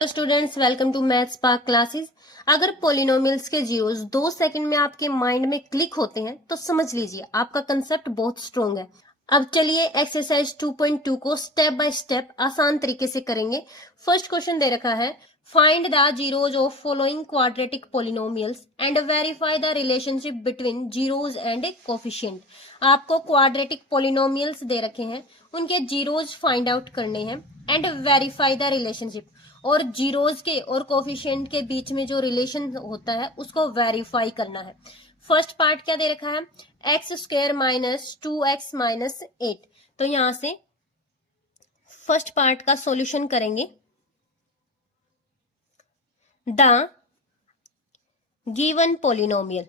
तो students welcome to maths park classes. अगर polynomials के जीरोस 2 सेकंड में आपके माइंड में क्लिक होते हैं तो समझ लीजिए आपका कंसेप्ट बहुत स्ट्रॉन्ग है। अब चलिए एक्सरसाइज 2.2 को स्टेप बाय स्टेप आसान तरीके से करेंगे। फर्स्ट क्वेश्चन दे रखा है, find the zeros of following quadratic polynomials and verify the relationship between zeros and coefficient. आपको क्वाड्रेटिक पोलिनोमियल्स दे रखे हैं, उनके जीरोस फाइंड आउट करने हैं एंड वेरीफाई द रिलेशनशिप, और जीरोस के और कोफिशिएंट के बीच में जो रिलेशन होता है उसको वेरीफाई करना है। फर्स्ट पार्ट क्या दे रखा है, x square minus 2x minus 8। तो यहां से फर्स्ट पार्ट का सॉल्यूशन करेंगे। द गिवन पोलिनोमियल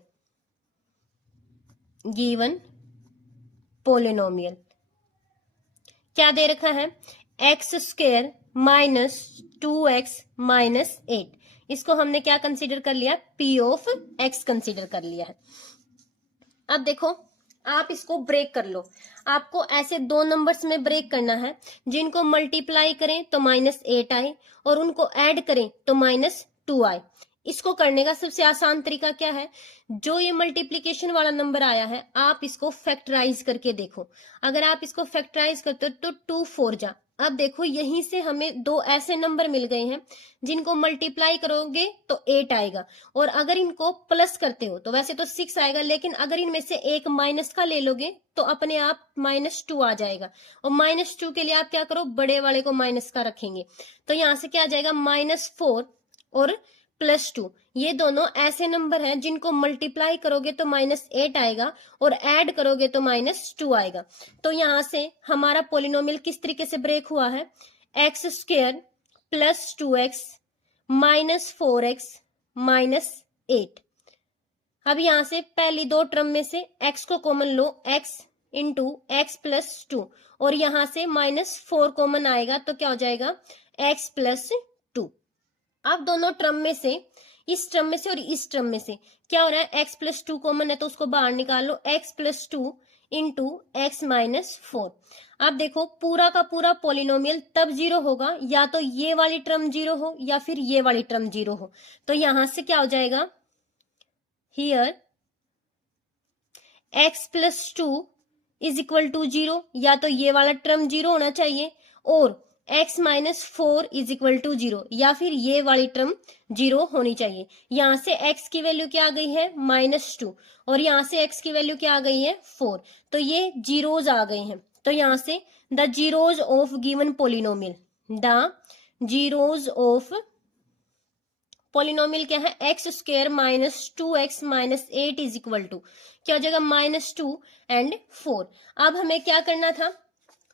क्या दे रखा है, x square minus 2x minus 8। इसको हमने क्या कंसीडर कर लिया, p ऑफ x कंसीडर कर लिया है। अब देखो आप इसको ब्रेक कर लो। आपको ऐसे दो नंबर्स में ब्रेक करना है जिनको मल्टीप्लाई करें तो -8 आए और उनको ऐड करें तो -2 आए। इसको करने का सबसे आसान तरीका क्या है, जो ये मल्टीप्लीकेशन वाला नंबर आया है आप इसको फैक्टराइज करके देखो। अगर आप इसको फैक्टराइज करते हो तो 2 4 जा। अब देखो यहीं से हमें दो ऐसे नंबर मिल गए हैं जिनको मल्टीप्लाई करोगे तो 8 आएगा, और अगर इनको प्लस करते हो तो वैसे तो 6 आएगा, लेकिन अगर इनमें से एक माइनस का ले लोगे तो अपने आप -2 आ जाएगा। और -2 के लिए आप क्या करो, बड़े वाले को माइनस का रखेंगे। तो यहां से क्या आ जाएगा, -4 और +2। ये दोनों ऐसे नंबर हैं जिनको मल्टीप्लाई करोगे तो -8 आएगा और ऐड करोगे तो -2 आएगा। तो यहां से हमारा पोलिनोमियल किस तरीके से ब्रेक हुआ है, x square plus 2x minus 4x minus 8। अब यहां से पहली दो टर्म में से x को कॉमन लो, x इंटू एक्स प्लस 2, और यहां से -4 कॉमन आएगा तो क्या हो जाएगा, x प्लस 2। अब दोनों टर्म में से, इस टर्म में से और इस टर्म में से क्या हो रहा है, x प्लस 2 कॉमन है तो उसको बाहर निकाल लो, x plus 2 into x minus 4। अब देखो पूरा का पूरा पोलिनोमियल तब जीरो होगा या तो ये वाली टर्म जीरो हो या फिर ये वाली टर्म जीरो हो। तो यहां से क्या हो जाएगा, here x plus 2 is equal to 0, या तो ये वाला टर्म जीरो होना चाहिए, और x minus 4 is equal to 0, या फिर ये वाली टर्म जीरो होनी चाहिए। यहां से x की वैल्यू क्या आ गई है, -2, और यहां से x की वैल्यू क्या आ गई है, 4। तो ये जीरोज आ गए हैं। तो यहां से the zeros of given polynomial, the zeros of polynomial क्या है, x square minus 2x minus 8 is equal to क्या हो जाएगा, -2 एंड 4। अब हमें क्या करना था,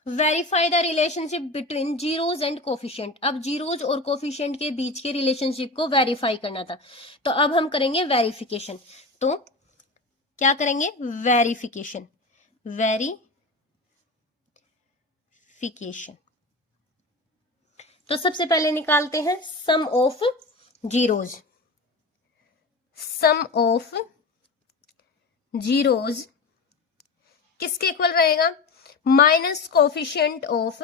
verify the relationship between zeros and coefficient. अब जीरोज और कोफिशिएंट के बीच के रिलेशनशिप को वेरीफाई करना था। तो अब हम करेंगे वेरिफिकेशन। तो क्या करेंगे, वेरिफिकेशन तो सबसे पहले निकालते हैं sum of zeros. Sum of zeros किसके इक्वल रहेगा, minus coefficient of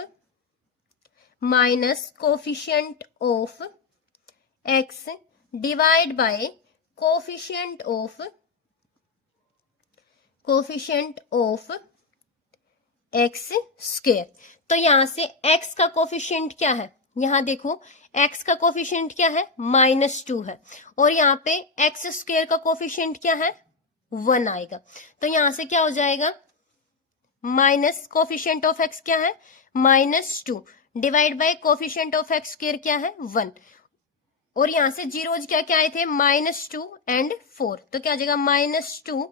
x divide by coefficient of x square. तो यहां से x का कोफिशिएंट क्या है, यहां देखो x का कोफिशिएंट क्या है, -2 है, और यहाँ पे एक्स स्क्वायर का कोफिशिएंट क्या है, 1 आएगा। तो यहां से क्या हो जाएगा, माइनस कोफिशिएंट ऑफ x क्या है, -2 divide by coefficient of x square क्या है, 1, और यहां से जीरोज क्या क्या आए थे, -2 एंड 4। तो क्या हो जाएगा, -2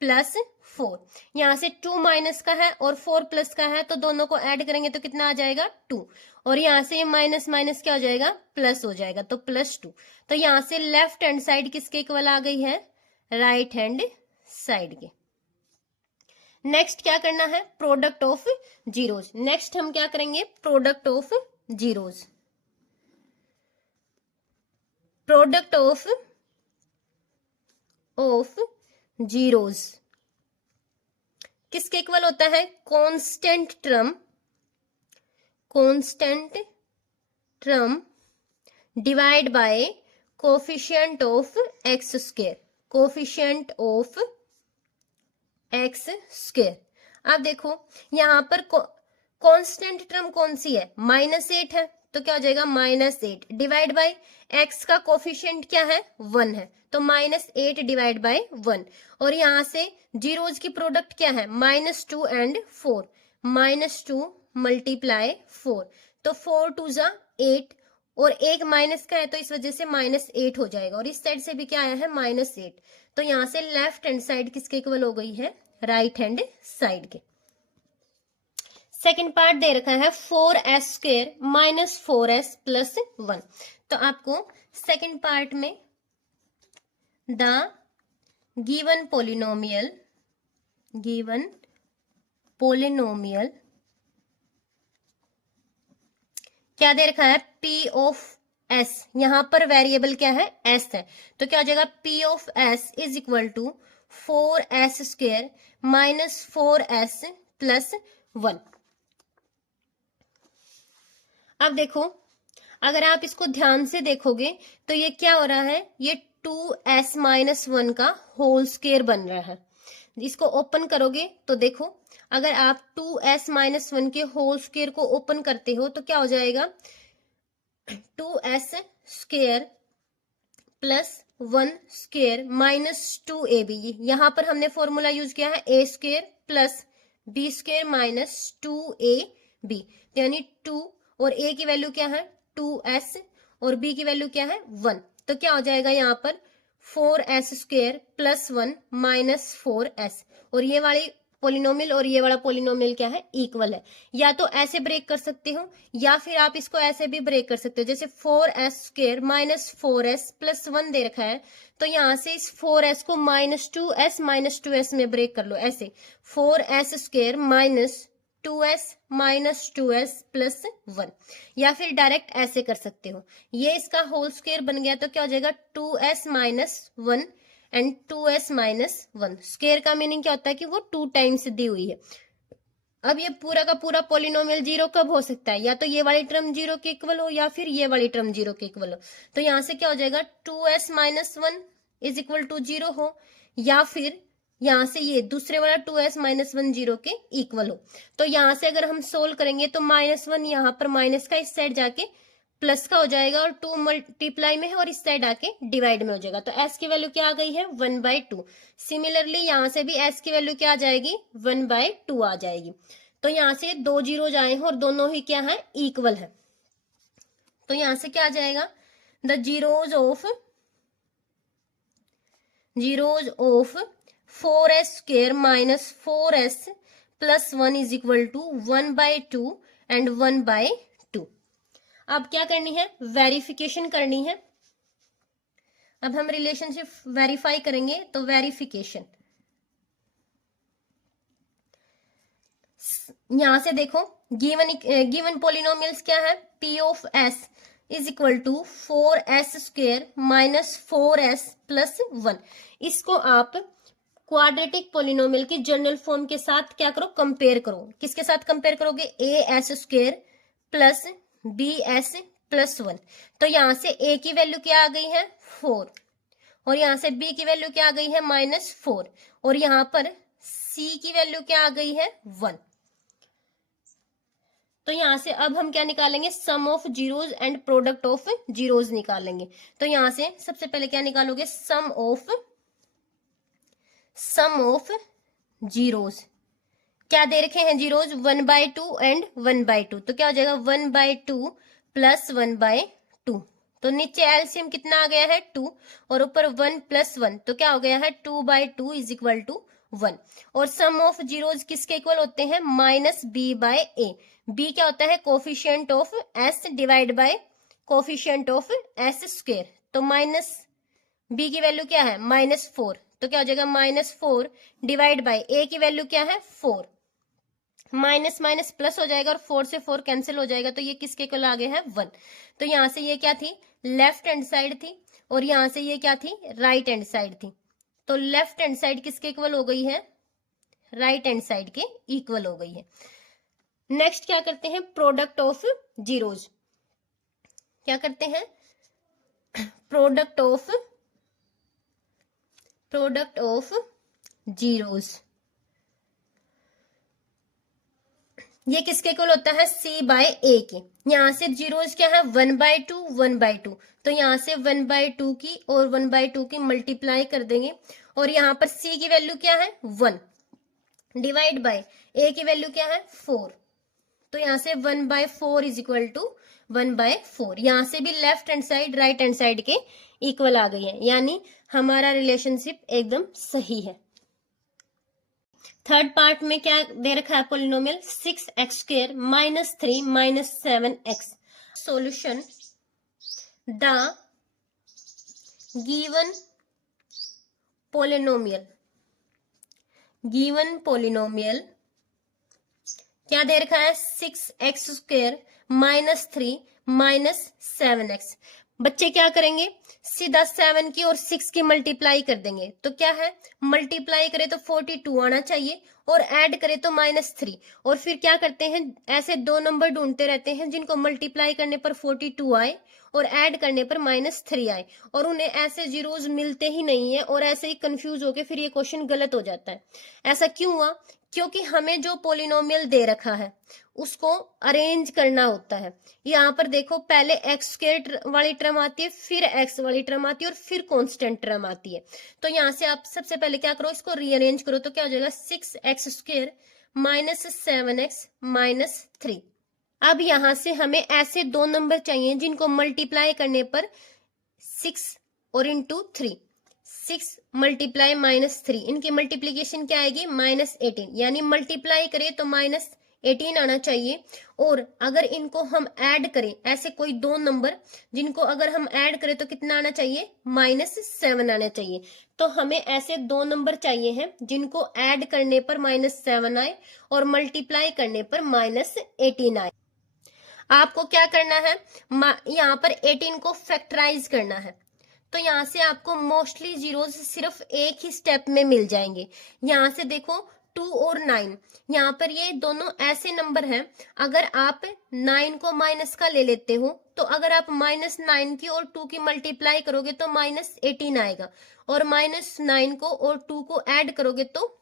प्लस 4। यहां से 2 माइनस का है और 4 प्लस का है, तो दोनों को ऐड करेंगे तो कितना आ जाएगा, 2, और यहां से ये माइनस माइनस क्या हो जाएगा, प्लस हो जाएगा, तो +2। तो यहां से लेफ्ट हैंड साइड किसके इक्वल आ गई है, राइट हैंड साइड के। नेक्स्ट क्या करना है, प्रोडक्ट ऑफ जीरोज। नेक्स्ट हम क्या करेंगे, product of zeros. Product of zeros किसके इक्वल होता है, constant term divide by coefficient of x square, coefficient of x square. अब देखो यहां पर कांस्टेंट टर्म कौन सी है, -8 है, तो क्या हो जाएगा -8 डिवाइड बाय एक्स का कोफिशिएंट क्या है 1 है, तो -8 डिवाइड बाय 1। और यहां से जीरोज की प्रोडक्ट क्या है -2 एंड 4, -2 मल्टीप्लाई 4, तो 4 2 जा 8 और एक माइनस का है तो इस वजह से -8 हो जाएगा। और इस साइड से भी क्या आया है -8, तो यहां से लेफ्ट हैंड साइड किसके इक्वल हो गई है, राइट हैंड साइड के। सेकेंड पार्ट दे रखा है 4s square minus 4s plus 1। तो आपको सेकेंड पार्ट में द गिवन पोलिनोमियल क्या दे रखा है, p ऑफ s, यहां पर वेरिएबल क्या है s है, तो क्या हो जाएगा p of s is equal to 4s square minus 4s plus 1। अब देखो अगर आप इसको ध्यान से देखोगे तो ये क्या हो रहा है, ये 2s माइनस 1 का होल स्क्वायर बन रहा है। इसको ओपन करोगे तो देखो अगर आप 2s माइनस 1 के होल स्क्वायर को ओपन करते हो तो क्या हो जाएगा 2s square plus 1 square minus 2ab। यहां पर हमने फॉर्मूला यूज किया है a square plus b square minus 2ab, यानी 2 और a की वैल्यू क्या है 2s और b की वैल्यू क्या है 1, तो क्या हो जाएगा यहाँ पर 4s square plus 1 minus 4s। और ये वाली पोलिनोमियल और ये वाला पोलिनोमियल क्या है इक्वल है। या तो ऐसे ब्रेक कर सकते हो या फिर आप इसको ऐसे भी ब्रेक कर सकते हो, जैसे 4s square minus 4s plus 1 दे रखा है तो यहां से इस 4s को माइनस 2s में ब्रेक कर लो, ऐसे 4s square minus 2s plus 1। या फिर डायरेक्ट ऐसे कर सकते हो, ये इसका होल स्क्वायर बन गया तो क्या हो जाएगा 2s minus 1 and 2s minus 1। Square का मीनिंग क्या होता है कि वो 2 टाइम्स दी हुई है। अब ये पूरा का पूरा पोलिनोमियल जीरो कब हो सकता है, या तो ये वाली टर्म जीरो के इक्वल हो या फिर ये वाली टर्म जीरो के इक्वल हो। तो यहां से क्या हो जाएगा 2s minus 1 is equal to 0 हो, या फिर यहां से ये दूसरे वाला 2s माइनस 1 0 के इक्वल हो। तो यहां से अगर हम सोल्व करेंगे तो -1 यहाँ पर माइनस का इस साइड जाके प्लस का हो जाएगा और 2 मल्टीप्लाई में है और इस साइड आके डिवाइड में हो जाएगा, तो s की वैल्यू क्या आ गई है 1/2। सिमिलरली यहां से भी s की वैल्यू क्या आ जाएगी 1/2 आ जाएगी। तो यहां से 2 जीरोज आए हैं और दोनों ही क्या है इक्वल है, तो यहां से क्या आ जाएगा the zeros of 4s square minus 4s plus 1 is equal to 1/2 and 1/2। अब क्या करनी है वेरिफिकेशन करनी है। अब हम रिलेशनशिप वेरीफाई करेंगे, तो वेरिफिकेशन यहां से देखो गिवन पोलिनोमियल्स क्या है p of s is equal to 4s square minus 4s plus 1। इसको आप क्वाड्रेटिक पोलिनोमियल की जनरल फॉर्म के साथ क्या करो कंपेयर करो। किसके साथ कंपेयर करोगे as square plus bs plus 1। तो यहां से a की वैल्यू क्या आ गई है 4 और यहां से b की वैल्यू क्या आ गई है -4 और यहां पर c की वैल्यू क्या आ गई है 1। तो यहां से अब हम क्या निकालेंगे sum of zeros and product of zeros निकालेंगे। तो यहां से सबसे पहले क्या निकालोगे सम ऑफ जीरोज। क्या दे रखे हैं जीरोज 1/2 एंड 1/2, तो क्या हो जाएगा 1/2 प्लस 1/2। तो नीचे एलसीएम कितना आ गया है 2 और ऊपर 1 प्लस 1, तो क्या हो गया है 2/2 इज इक्वल टू 1। और सम ऑफ जीरोज किसके इक्वल होते हैं -b/a। b क्या होता है coefficient of s divide by coefficient of s square. तो माइनस b की वैल्यू क्या है -4, तो क्या हो जाएगा -4 डिवाइड बाय a की वैल्यू क्या है 4, माइनस माइनस प्लस हो जाएगा और 4 से 4 कैंसिल हो जाएगा, तो ये किसके इक्वल आ गया है 1। तो यहां से ये क्या थी लेफ्ट हैंड साइड थी और यहां से ये क्या थी राइट हैंड साइड थी। तो लेफ्ट हैंड साइड किसके इक्वल हो गई है राइट हैंड साइड के इक्वल हो गई है। नेक्स्ट क्या करते हैं प्रोडक्ट ऑफ जीरोज। क्या करते हैं प्रोडक्ट ऑफ जीरोस, ये किसके इक्वल होता है, c बाय a के। यहां से जीरोस क्या है, 1/2 1/2, तो यहां से 1/2 की और 1/2 की मल्टीप्लाई कर देंगे, और यहाँ पर c की वैल्यू क्या है 1, डिवाइड बाय a की वैल्यू क्या है 4, तो यहां से 1/4 इज इक्वल टू 1/4। यहां से भी left hand side right hand side के इक्वल आ गई है, यानी हमारा रिलेशनशिप एकदम सही है। थर्ड पार्ट में क्या दे रखा है, polynomial 6x² -3 -7x। Solution, the given polynomial क्या दे रखा है, 6x² -3 -7x। बच्चे क्या करेंगे, सीधा 7 की और 6 की मल्टीप्लाई कर देंगे, तो क्या है, मल्टीप्लाई करे तो 42 आना चाहिए, और ऐड करे तो -3, और फिर क्या करते हैं, ऐसे दो नंबर ढूंढते रहते हैं जिनको मल्टीप्लाई करने पर 42 आए और ऐड करने पर -3 आए, और उन्हें ऐसे जीरोज मिलते ही नहीं है, और ऐसे ही कंफ्यूज होके फिर ये क्वेश्चन गलत हो जाता है। ऐसा क्यों हुआ, क्योंकि हमें जो पोलिनोमियल दे रखा है उसको अरेंज करना होता है। यहाँ पर देखो, पहले x² वाली टर्म आती है, फिर x वाली टर्म आती है, और फिर कांस्टेंट टर्म आती है। तो यहाँ से आप सबसे पहले क्या करो, इसको रीअरेंज करो, तो क्या हो जाएगा, 6x² -7x -3। अब यहां से हमें ऐसे दो नंबर चाहिए जिनको मल्टीप्लाई करने पर 6 और इंटू 3, 6 मल्टीप्लाई -3, इनकी मल्टीप्लीकेशन क्या आएगी, -18, यानी मल्टीप्लाई करें तो -18 आना चाहिए। और अगर इनको हम ऐड करें, ऐसे कोई दो नंबर जिनको अगर हम ऐड करें तो कितना आना चाहिए, -7 आना चाहिए। तो हमें ऐसे दो नंबर चाहिए हैं जिनको ऐड करने पर -7 आए और मल्टीप्लाई करने पर -18 आए। आपको क्या करना है, यहाँ पर 18 को फैक्टराइज करना है, तो यहाँ से आपको मोस्टली जीरोज सिर्फ एक ही स्टेप में मिल जाएंगे। यहाँ से देखो 2 और 9, यहाँ पर ये दोनों ऐसे नंबर हैं, अगर आप 9 को माइनस का ले लेते हो तो अगर आप -9 की और 2 की मल्टीप्लाई करोगे तो -18 आएगा, और -9 को और 2 को ऐड करोगे तो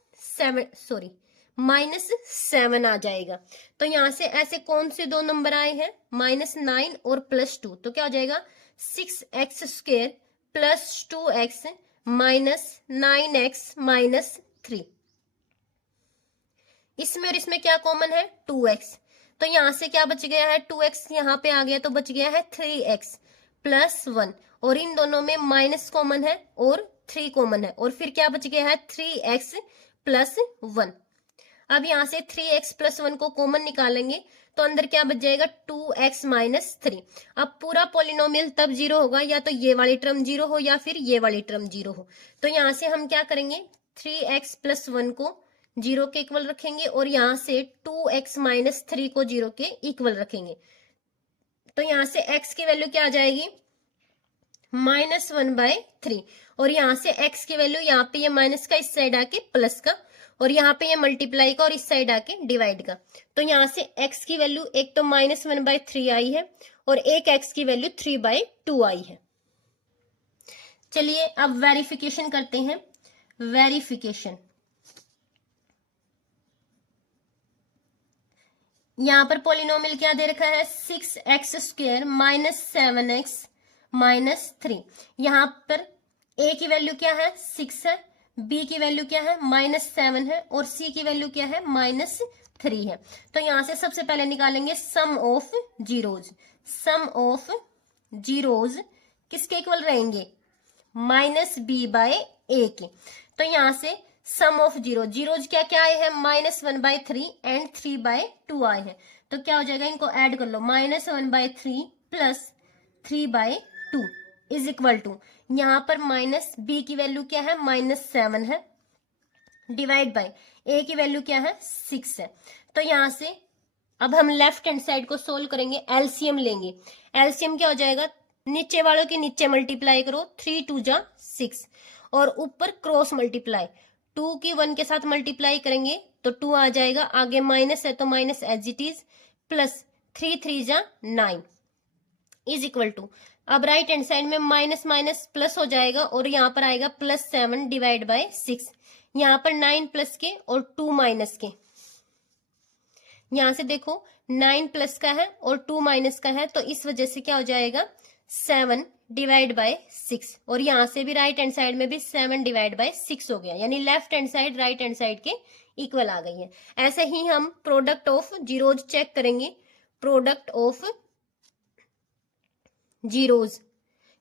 -7 आ जाएगा। तो यहाँ से ऐसे कौन से दो नंबर आए हैं, -9 और +2, तो क्या हो जाएगा, 6x² +2x -9x -3। इसमें और इसमें क्या कॉमन है, 2x, तो यहां से क्या बच गया है, 2x यहाँ पे आ गया, तो बच गया है 3x +1, और इन दोनों में माइनस कॉमन है और 3 कॉमन है, और फिर क्या बच गया है, 3x +1। अब यहां से 3x +1 को कॉमन निकालेंगे तो अंदर क्या बच जाएगा, 2x -3। अब पूरा पोलिनोमियल तब जीरो होगा या तो ये वाली टर्म जीरो हो या फिर ये वाली टर्म जीरो हो। तो यहां से हम क्या करेंगे, 3x +1 को जीरो के इक्वल रखेंगे, और यहां से 2x -3 को जीरो के इक्वल रखेंगे। तो यहां से x की वैल्यू क्या आ जाएगी, -1/3, और यहां से x की वैल्यू, यहाँ पे ये माइनस का इस साइड आके प्लस का, और यहाँ पे ये मल्टीप्लाई का और इस साइड आके डिवाइड का। तो यहाँ से x की वैल्यू एक तो -1/3 आई है, और एक x की वैल्यू 3/2 आई है। चलिए अब वेरिफिकेशन करते हैं। वेरिफिकेशन, यहाँ पर पोलिनोमियल क्या दे रखा है, 6x² -7x -3। यहाँ पर a की वैल्यू क्या है, 6 है, b की वैल्यू क्या है, -7 है, और c की वैल्यू क्या है, -3 है। तो यहां से सबसे पहले निकालेंगे sum of zeros. Sum of zeros किसके इक्वल रहेंगे, -b/a के। तो यहां से सम ऑफ जीरोज क्या क्या आए हैं, -1/3 एंड 3/2 आए हैं। तो क्या हो जाएगा, इनको ऐड कर लो, -1/3 + 3/2 इज इक्वल टू, यहाँ पर -b की वैल्यू क्या है, -7 है, डिवाइड बाय a की वैल्यू क्या है, 6 है। तो यहां से अब हम लेफ्ट हैंड साइड को सोल्व करेंगे, एलसीएम लेंगे। एलसीएम क्या हो जाएगा, नीचे वालों के नीचे मल्टीप्लाई करो, 3 2 जा 6, और ऊपर क्रॉस मल्टीप्लाई, 2 की 1 के साथ मल्टीप्लाई करेंगे तो 2 आ जाएगा, आगे माइनस है तो minus as it is, plus 3 3 जा 9, इज इक्वल टू, अब राइट हैंड साइड में माइनस माइनस प्लस हो जाएगा और यहाँ पर आएगा +7 डिवाइड बाय 6। यहाँ पर 9 प्लस के और 2 माइनस के, यहां से देखो 9 प्लस का है और 2 माइनस का है, तो इस वजह से क्या हो जाएगा 7 डिवाइड बाय 6, और यहां से भी राइट हैंड साइड में भी 7 डिवाइड बाय 6 हो गया, यानी left hand side right hand side के इक्वल आ गई है। ऐसे ही हम प्रोडक्ट ऑफ जीरोज चेक करेंगे। प्रोडक्ट ऑफ जीरोज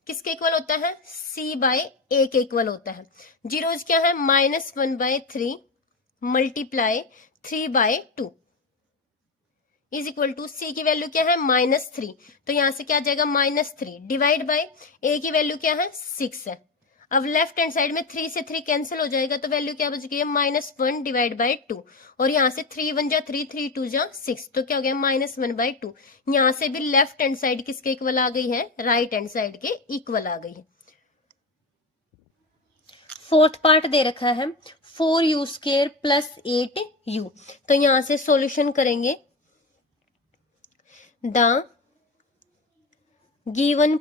किसके इक्वल होता है, C बाय A के इक्वल होता है। जीरोज क्या है, -1/3 multiply 3/2 is equal to, C की वैल्यू क्या है -3, तो यहां से क्या आ जाएगा -3 डिवाइड बाय A की वैल्यू क्या है 6 है। अब लेफ्ट हैंड साइड में 3 से 3 कैंसिल हो जाएगा, तो वैल्यू क्या बच गई है -1 डिवाइड बाय 2, और यहाँ से 3 1 जा 3, 3 2 जा 6, तो क्या हो गया -1/2। यहाँ से भी लेफ्ट हैंड साइड किसके इक्वल आ गई है, राइट हैंड साइड के इक्वल आ गई है। फोर्थ पार्ट दे रखा है 4u² + 8u, तो यहां से सॉल्यूशन करेंगे। The given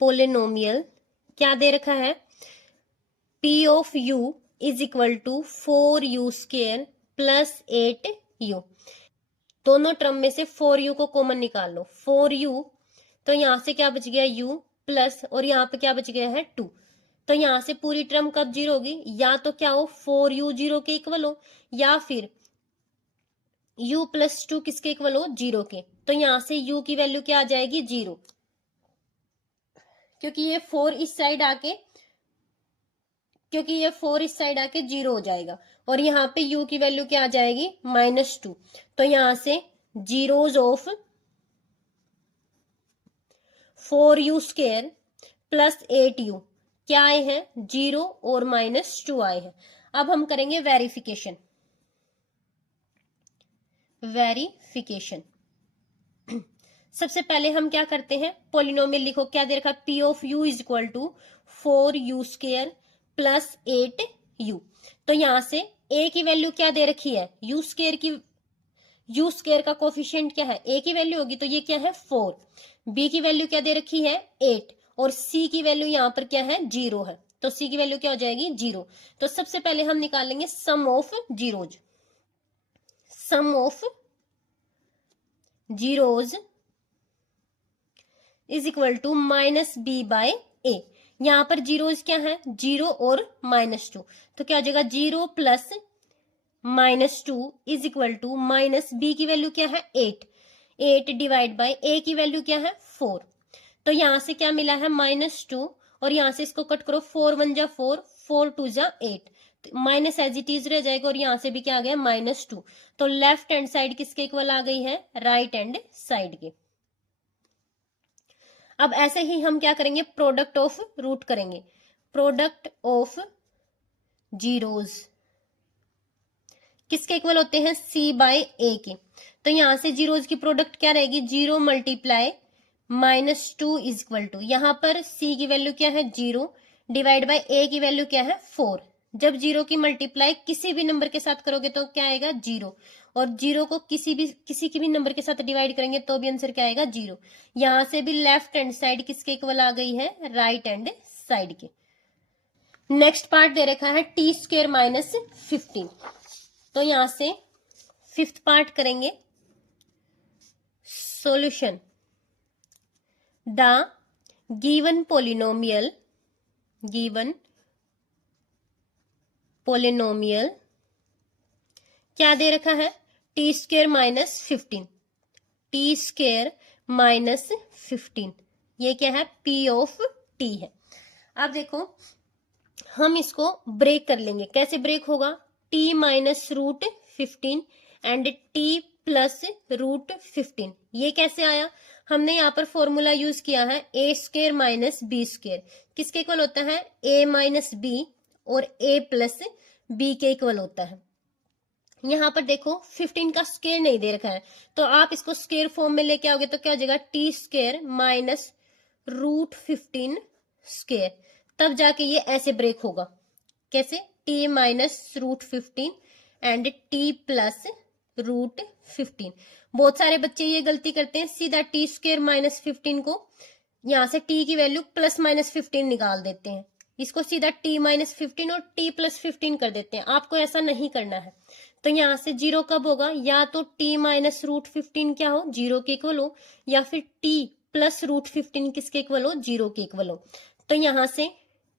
polynomial क्या दे रखा है, P of u is equal to 4u² + 8u। दोनों टर्म में से 4u को कॉमन निकाल लो, 4u, तो यहां से क्या बच गया u प्लस, और यहाँ पे क्या बच गया है 2, तो यहां से पूरी टर्म कब जीरो होगी, या तो क्या हो 4u 0 के इक्वल हो, या फिर u + 2 किसके इक्वल हो, 0 के, तो यहां से u की वैल्यू क्या आ जाएगी 0, क्योंकि ये 4 इस साइड आके 0 हो जाएगा, और यहाँ पे u की वैल्यू क्या आ जाएगी -2, तो यहां से जीरोज ऑफ 4u² + 8u क्या आए हैं 0 और -2 आए हैं। अब हम करेंगे वेरिफिकेशन। सबसे पहले हम क्या करते हैं, पॉलिनोमियल लिखो, क्या दे रखा है, P of u is equal to 4u² + 8u, तो यहां से a की वैल्यू क्या दे रखी है, u² का कोफिशिएंट क्या है, a की वैल्यू होगी, तो ये क्या है 4, b की वैल्यू क्या दे रखी है 8, और c की वैल्यू यहां पर क्या है 0 है, तो c की वैल्यू क्या हो जाएगी 0। तो सबसे पहले हम निकालेंगे sum of zeros. Sum of zeros is equal to -b/a। यहां पर जीरोज क्या है 0 और -2, तो क्या हो जाएगा 0 + -2 इज इक्वल टू -b की वैल्यू क्या है 8 डिवाइड बाय a की वैल्यू क्या है 4, तो यहां से क्या मिला है -2, और यहां से इसको कट करो, 4 1 जा 4, 4 2 जा 8, माइनस एज इट इज रह जाएगा, और यहां से भी क्या आ गया -2, तो लेफ्ट हैंड साइड किसके इक्वल आ गई है, राइट हैंड साइड के। अब ऐसे ही हम क्या करेंगे, प्रोडक्ट ऑफ रूट करेंगे। प्रोडक्ट ऑफ जीरोज किसके इक्वल होते हैं, C/A के, तो यहां से जीरोज की प्रोडक्ट क्या रहेगी 0 × -2 इज इक्वल टू, यहां पर C की वैल्यू क्या है 0 डिवाइड बाय A की वैल्यू क्या है 4। जब 0 की मल्टीप्लाई किसी भी नंबर के साथ करोगे तो क्या आएगा 0, और 0 को किसी की भी नंबर के साथ डिवाइड करेंगे तो भी आंसर क्या आएगा 0। यहां से भी लेफ्ट हैंड साइड किसके इक्वल आ गई है, राइट हैंड साइड के। नेक्स्ट पार्ट दे रखा है t² - 15, तो यहां से फिफ्थ पार्ट करेंगे। सॉल्यूशन, द गिवन पोलिनोमियल क्या दे रखा है, t² - 15, t² - 15, ये क्या है P of t है। अब देखो हम इसको ब्रेक कर लेंगे, कैसे ब्रेक होगा, t - √15 एंड t + √15, ये कैसे आया, हमने यहाँ पर फॉर्मूला यूज किया है a² - b², किसके इक्वल होता है a - b, और a + b के इक्वल होता है। यहाँ पर देखो 15 का स्क्वायर नहीं दे रखा है, तो आप इसको स्क्वायर फॉर्म में लेके आओगे तो क्या हो जाएगा t² - √15², तब जाके ये ऐसे ब्रेक होगा, कैसे t - √15 एंड t + रूट 15। बहुत सारे बच्चे ये गलती करते हैं, सीधा टी स्क्वायर माइनस 15 को यहां से टी की वैल्यू प्लस माइनस 15 निकाल देते हैं, इसको सीधा टी माइनस 15 और टी प्लस 15 कर देते हैं। आपको ऐसा नहीं करना है। तो यहां से जीरो कब होगा, या तो टी माइनस रूट 15 क्या हो, जीरो के इक्वल हो, या फिर टी प्लस रूट 15 किसके इक्वल हो, जीरो के इक्वल हो। तो यहां से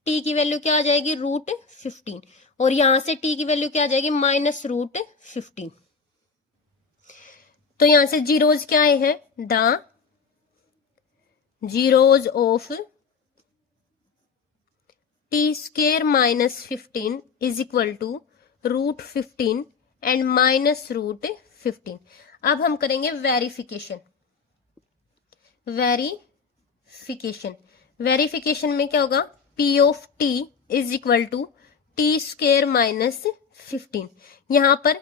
टी की वैल्यू क्या आ जाएगी, रूट 15, और यहां से टी की वैल्यू क्या आ जाएगी, माइनस रूट 15। तो यहां से जीरोज क्या आए हैं, the zeros of t square minus 15 is equal to root 15 and minus root 15। अब हम करेंगे वेरिफिकेशन। वेरिफिकेशन में क्या होगा, P of t is equal to t square minus 15। यहां पर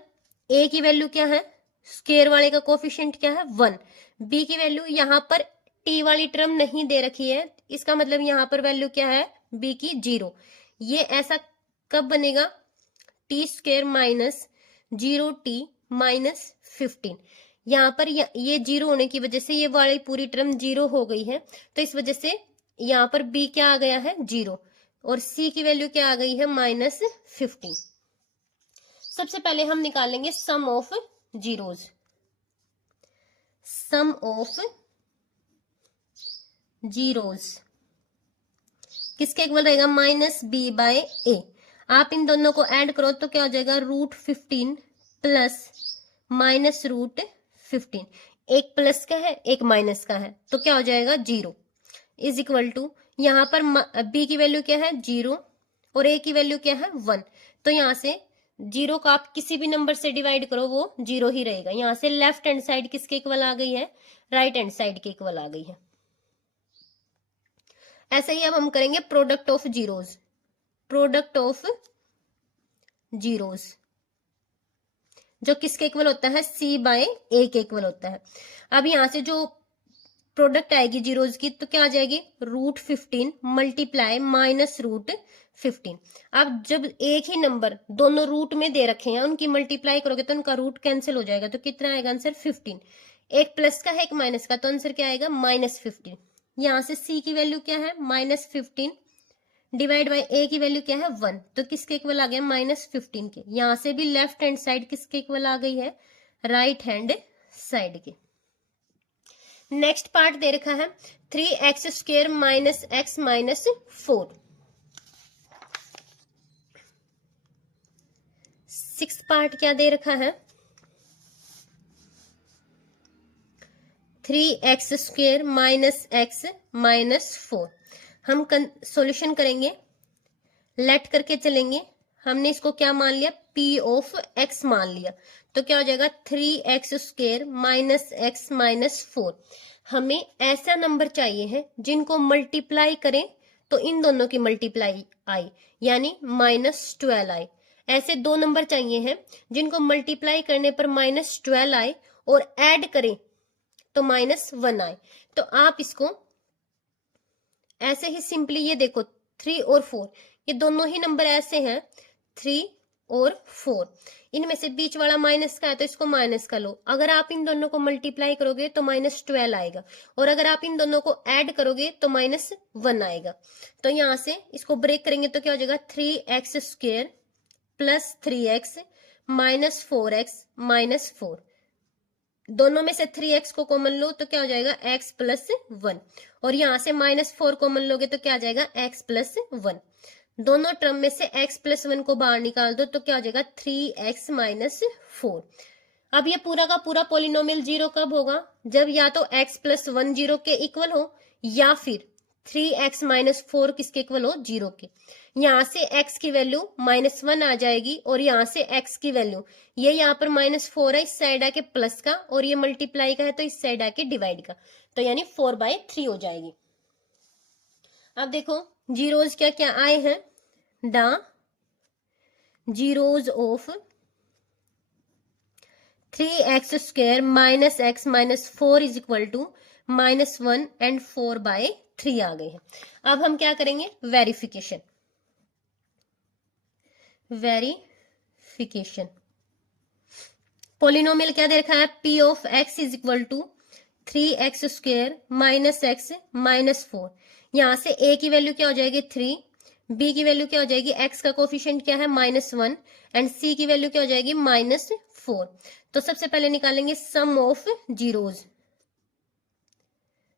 ए की वैल्यू क्या है, स्क्वेयर वाले का कोफिशिएंट क्या है, 1। बी की वैल्यू यहां पर टी वाली टर्म नहीं दे रखी है, इसका मतलब यहां पर वैल्यू क्या है, बी की 0। ये ऐसा कब बनेगा, T square minus 0t minus 15। यहां पर ये 0 होने की वजह से ये वाली पूरी टर्म 0 हो गई है, तो इस वजह से यहां पर b क्या आ गया है, 0, और c की वैल्यू क्या आ गई है, माइनस 15। सबसे पहले हम निकालेंगे sum of zeros. Sum of zeros किसके इक्वल रहेगा, माइनस बी बाय ए। आप इन दोनों को ऐड करो तो क्या हो जाएगा, रूट 15 प्लस माइनस रूट 15। एक प्लस का है एक माइनस का है, तो क्या हो जाएगा, 0 इज इक्वल टू, यहां पर बी की वैल्यू क्या है, 0, और ए की वैल्यू क्या है, 1। तो यहां से 0 का आप किसी भी नंबर से डिवाइड करो वो 0 ही रहेगा। यहां से लेफ्ट हैंड साइड किसके इक्वल आ गई है, राइट हैंड साइड के इक्वल आ गई है। ऐसे ही अब हम करेंगे product of zeros. Product of zeros जो किसके इक्वल होता है, सी बाय ए के इक्वल होता है। अब यहां से जो प्रोडक्ट आएगी जीरोज की, तो क्या आ जाएगी, रूट 15 मल्टीप्लाई माइनस रूट 15। अब जब एक ही नंबर दोनों रूट में दे रखे हैं, उनकी मल्टीप्लाई करोगे तो उनका रूट कैंसिल हो जाएगा, तो कितना आएगा आंसर, 15। एक प्लस का है एक माइनस का, तो आंसर क्या आएगा, माइनस 15। यहां से सी की वैल्यू क्या है, माइनस 15 डिवाइड बाई ए की वैल्यू क्या है, 1, तो किसके इक्वल आ गया, माइनस 15 के। यहां से भी लेफ्ट हैंड साइड किसके इक्वल आ गई है, राइट हैंड साइड के। नेक्स्ट पार्ट दे रखा है 3x square minus x minus 4। 6 part क्या दे रखा है, 3x square minus x minus 4। हम सॉल्यूशन करेंगे, लेट करके चलेंगे। हमने इसको क्या मान लिया, p ऑफ x मान लिया, तो क्या हो जाएगा, 3x square minus x minus 4। हमें ऐसा नंबर चाहिए है जिनको मल्टीप्लाई करें तो इन दोनों की मल्टीप्लाई आई, यानी माइनस 12 आए। ऐसे दो नंबर चाहिए हैं जिनको मल्टीप्लाई करने पर माइनस 12 आए और ऐड करें तो माइनस 1 आए। तो आप इसको ऐसे ही सिंपली, ये देखो 3 और 4, ये दोनों ही नंबर ऐसे हैं, 3 और 4, इनमें से बीच वाला माइनस का है तो इसको माइनस का लो। अगर आप इन दोनों को मल्टीप्लाई करोगे तो माइनस 12 आएगा, और अगर आप इन दोनों को ऐड करोगे तो माइनस 1 आएगा। तो यहां से इसको ब्रेक करेंगे तो क्या हो जाएगा, 3x square plus 3x minus 4x minus 4। दोनों में से 3x को कॉमन लो तो क्या हो जाएगा, x प्लस 1, और यहां से माइनस 4 कॉमन लोगे तो क्या आ जाएगा, x प्लस 1। दोनों टर्म में से x प्लस 1 को बाहर निकाल दो तो क्या हो जाएगा, 3x माइनस 4। अब ये पूरा का पूरा पोलिनोमियल 0 कब होगा, जब या तो x प्लस 1 0 के इक्वल हो, या फिर 3x माइनस 4 किसके इक्वल हो, 0 के। यहां से x की वैल्यू माइनस 1 आ जाएगी, और यहां से x की वैल्यू, ये यहाँ पर माइनस 4 है, इस साइड आके प्लस का, और ये मल्टीप्लाई का है तो इस साइड आके डिवाइड का, तो यानी 4/3 हो जाएगी। अब देखो जीरोज क्या क्या आए हैं, the zeros of 3x square minus x minus 4 is equal to minus 1 and 4/3 आ गए हैं। अब हम क्या करेंगे, वेरिफिकेशन। पॉलिनोमियल क्या दे रखा है, P of x is equal to 3x² minus x minus 4। यहां से a की वैल्यू क्या हो जाएगी 3, b की वैल्यू क्या हो जाएगी, x का कोफिशिएंट क्या है -1 एंड c की वैल्यू क्या हो जाएगी -4। तो सबसे पहले निकालेंगे sum of zeros.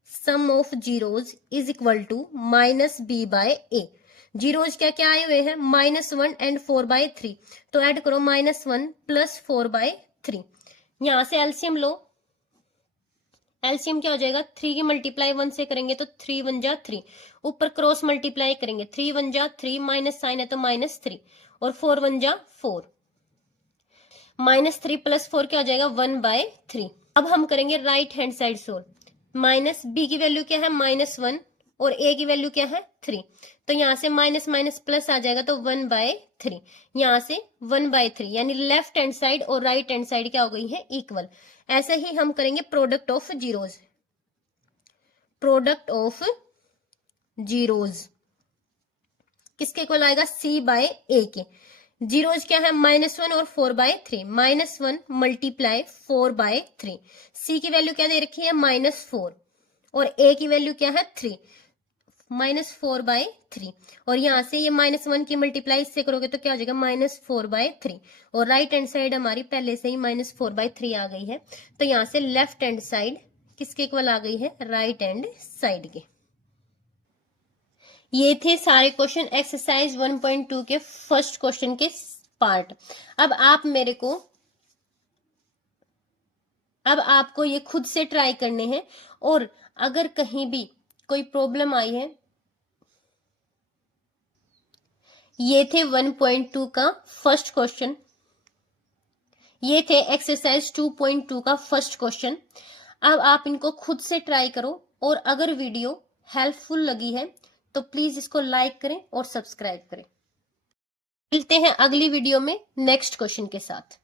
Sum of zeros is equal to -b/a। Zeros क्या क्या आए हुए हैं, -1 एंड 4/3, तो ऐड करो -1 प्लस 4/3। यहां से एलसीएम लो, एलसीएम क्या हो जाएगा, 3 की मल्टीप्लाई 1 से करेंगे तो 3 1 जा 3, ऊपर क्रॉस मल्टीप्लाई करेंगे 3 1 जा 3, माइनस साइन है तो -3 और 4 1 जा 4, -3 प्लस 4 क्या हो जाएगा 1/3। अब हम करेंगे right hand side solve. Minus B की वैल्यू क्या है -1 और ए की वैल्यू क्या है 3, तो यहां से माइनस माइनस प्लस आ जाएगा तो 1/3, यहां से 1/3, यानी लेफ्ट हैंड साइड और राइट हैंड साइड क्या हो गई है इक्वल। ऐसे ही हम करेंगे product of zeros. Product of zeros किसके इक्वल आएगा, c/a के। जीरोज क्या है -1 और 4/3, -1 मल्टीप्लाई 4/3। c की वैल्यू क्या दे रखी है -4 और a की वैल्यू क्या है 3, -4/3, और यहां से ये -1 की मल्टीप्लाई इससे करोगे तो क्या हो जाएगा -4/3, और राइट हैंड साइड हमारी पहले से ही -4/3 आ गई है, तो यहां से लेफ्ट हैंड साइड किसके इक्वल आ गई है, राइट हैंड साइड के। ये थे सारे क्वेश्चन एक्सरसाइज 1.2 के फर्स्ट क्वेश्चन के पार्ट। अब आपको ये खुद से ट्राई करने हैं, और अगर कहीं भी कोई प्रॉब्लम आई है, ये थे 1.2 का फर्स्ट क्वेश्चन, ये थे एक्सरसाइज 2.2 का फर्स्ट क्वेश्चन। अब आप इनको खुद से ट्राई करो, और अगर वीडियो हेल्पफुल लगी है तो प्लीज इसको लाइक करें और सब्सक्राइब करें। मिलते हैं अगली वीडियो में नेक्स्ट क्वेश्चन के साथ।